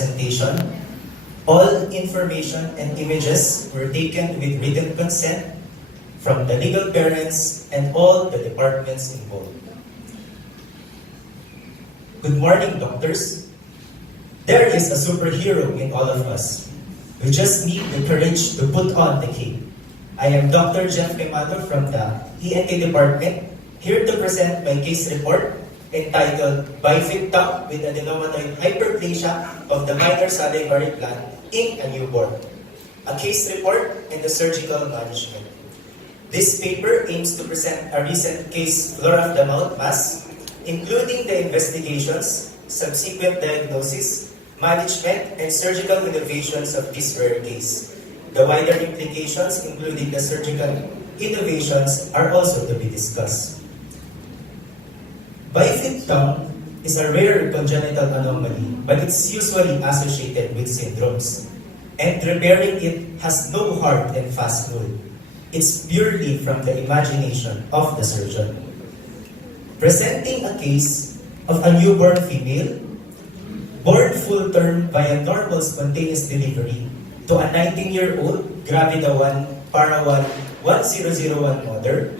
presentation. All information and images were taken with written consent from the legal parents and all the departments involved. Good morning, doctors. There is a superhero in all of us. We just need the courage to put on the cape. I am Dr. Quemado from the ENT department, here to present my case report entitled Bifid Tongue with Adenomatoid Hyperplasia of the Minor Salivary Gland in a Newborn, a case report in the surgical management. This paper aims to present a recent case flora of the mouth mass, including the investigations, subsequent diagnosis, management, and surgical innovations of this rare case. The wider implications, including the surgical innovations, are also to be discussed. Bifid tongue is a rare congenital anomaly, but it's usually associated with syndromes. And repairing it has no hard and fast rule. It's purely from the imagination of the surgeon. Presenting a case of a newborn female, born full term via normal spontaneous delivery to a 19-year-old Gravida 1 Para 1 1001 mother.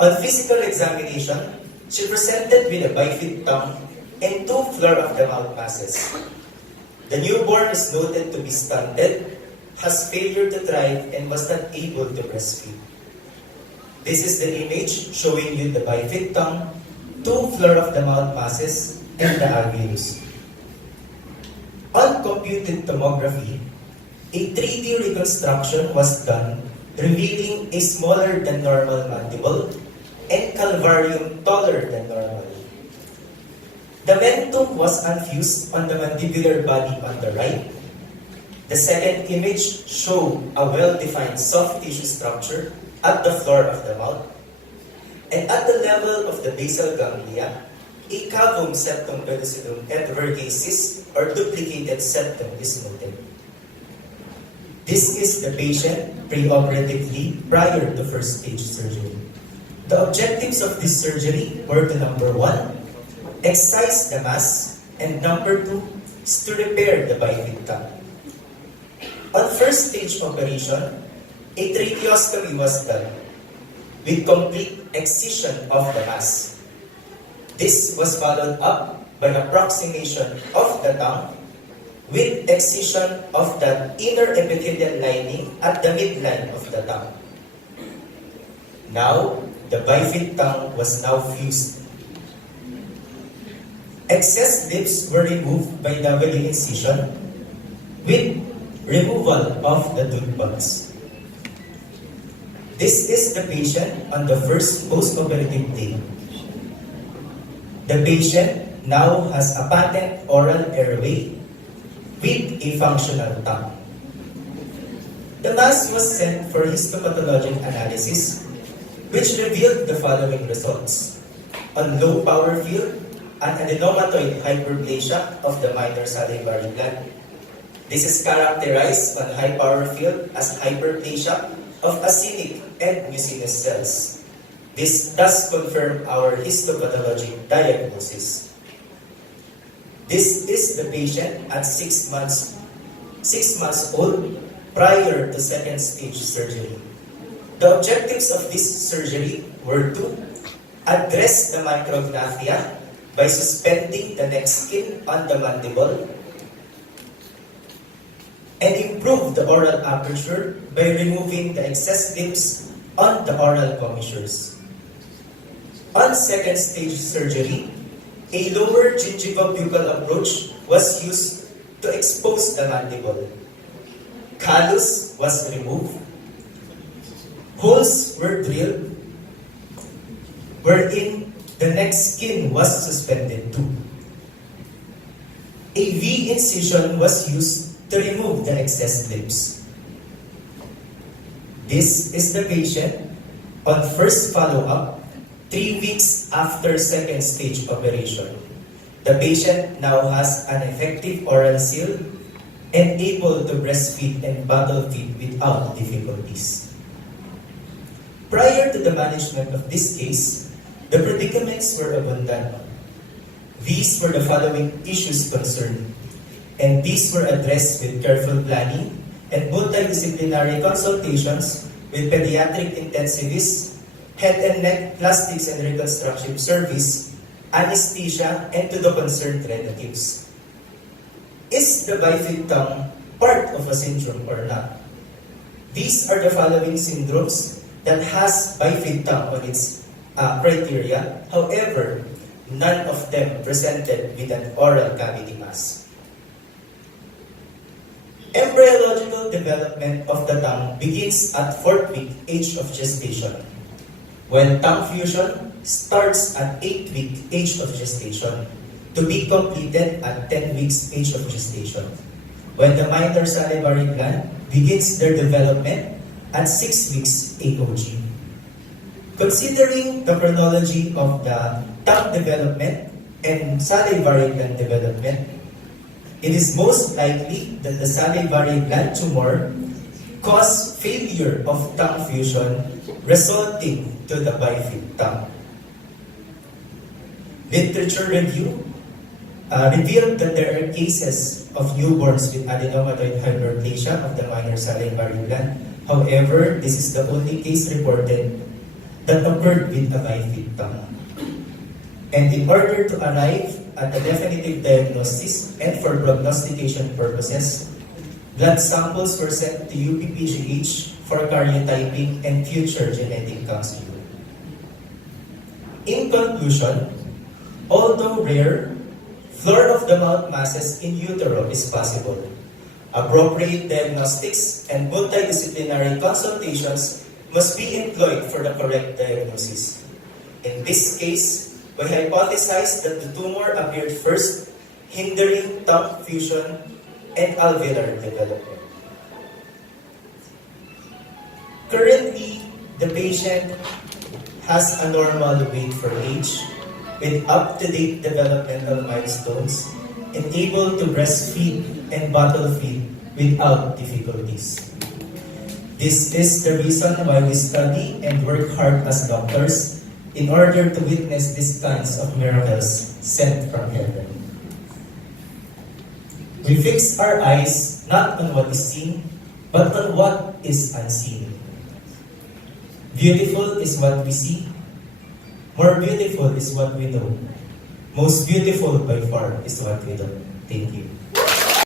On physical examination, she presented with a bifid tongue and 2 floor of the mouth masses. The newborn is noted to be stunted, has failure to thrive, and was not able to breastfeed. This is the image showing you the bifid tongue, 2 floor of the mouth masses, and the alveolus. On computed tomography, a 3D reconstruction was done, revealing a smaller than normal mandible and calvarium taller than normal. The mentum was unfused on the mandibular body on the right. The second image showed a well-defined soft tissue structure at the floor of the mouth. And at the level of the basal ganglia, a cavum septum pellucidum et vergacis or duplicated septum is noted. This is the patient preoperatively prior to first stage surgery. The objectives of this surgery were to number 1, excise the mass, and number 2 is to repair the bifid tongue. On first stage operation, a tracheostomy was done with complete excision of the mass. This was followed up by approximation of the tongue with excision of the inner epithelial lining at the midline of the tongue. Now, the bifid tongue was now fused. Excess lips were removed by double incision with removal of the tooth buds. This is the patient on the first post-operative day. The patient now has a patent oral airway with a functional tongue. The mass was sent for histopathologic analysis, which revealed the following results. On low power field, an adenomatoid hyperplasia of the minor salivary gland. This is characterized on high power field as hyperplasia of acinic and mucinous cells. This does confirm our histopathologic diagnosis. This is the patient at 6 months old prior to second stage surgery. The objectives of this surgery were to address the micrognathia by suspending the neck skin on the mandible and improve the oral aperture by removing the excess lips on the oral commissures. On second stage surgery, a lower gingivobuccal approach was used to expose the mandible. Callus was removed. Holes were drilled wherein the neck skin was suspended too. A V incision was used to remove the excess lips. This is the patient on first follow-up 3 weeks after second stage operation. The patient now has an effective oral seal and able to breastfeed and bottle feed without difficulties. Prior to the management of this case, the predicaments were abundant. These were the following issues concerned: and these were addressed with careful planning and multidisciplinary consultations with pediatric intensivists, head and neck plastics and reconstructive service, anesthesia, and to the concerned relatives. Is the bifid tongue part of a syndrome or not? These are the following syndromes that has bifid tongue on its criteria. However, none of them presented with an oral cavity mass. Embryological development of the tongue begins at 4th week age of gestation, when tongue fusion starts at 8th week age of gestation, to be completed at 10 weeks age of gestation, when the minor salivary gland begins their development at 6 weeks AOG. Considering the chronology of the tongue development and salivary gland development, it is most likely that the salivary gland tumor caused failure of tongue fusion, resulting to the bifid tongue. Literature review revealed that there are cases of newborns with adenomatoid hyperplasia of the minor salivary gland. However, this is the only case reported that occurred with a bifid tongue. And in order to arrive at a definitive diagnosis and for prognostication purposes, blood samples were sent to UPPGH for karyotyping and future genetic counseling. In conclusion, although rare, floor of the mouth masses in utero is possible. Appropriate diagnostics and multidisciplinary consultations must be employed for the correct diagnosis. In this case, we hypothesized that the tumor appeared first, hindering tongue fusion and alveolar development. Currently, the patient has a normal weight for age, with up-to-date developmental milestones, and able to breastfeed and bottle feed without difficulties. This is the reason why we study and work hard as doctors in order to witness these kinds of miracles sent from heaven. We fix our eyes not on what is seen, but on what is unseen. Beautiful is what we see. More beautiful is what we know. Most beautiful by far is what we don't. Thank you.